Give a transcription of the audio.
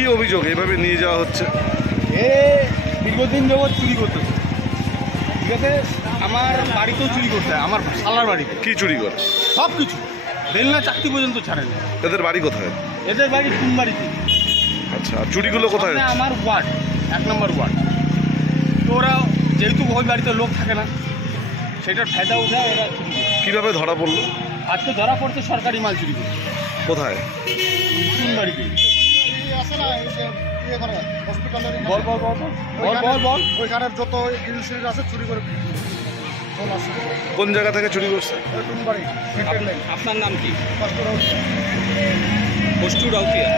কি অভিযোগ এইভাবে নিয়ে যাওয়া হচ্ছে? এ দীর্ঘদিন যাবৎ চুরি করতেছে, ঠিক আছে? আমার বাড়িতেও চুরি করতে হয়, আমার শালার বাড়িতে। কি চুরি করে? সব কিছু, বেলনা চাকতি পর্যন্ত ছাড়ে না। এদের বাড়ি কোথায়? এদের বাড়ি টুনবাড়িতে। আচ্ছা, আর চুরিগুলো কোথায়? আমার ওয়ার্ড, 1 নম্বর ওয়ার্ড। তো ওরা যেহেতু ওই বাড়িতে লোক থাকে না, সেটার ফায়দা উঠায় এরা চুরি করে। কিভাবে ধরা পড়লো? আজকে ধরা পড়তে সরকারি মাল চুরি করে। কোথায়? টুনবাড়িতে। বল বল বল বল বল বল। ওইখানে যত জিনিস আছে চুরি করে। কোন জায়গা থেকে চুরি করছে? আপনার নাম কি? কষ্টু রাউতিয়া।